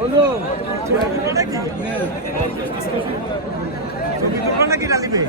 ছবি দোকানটা কি ডালিবে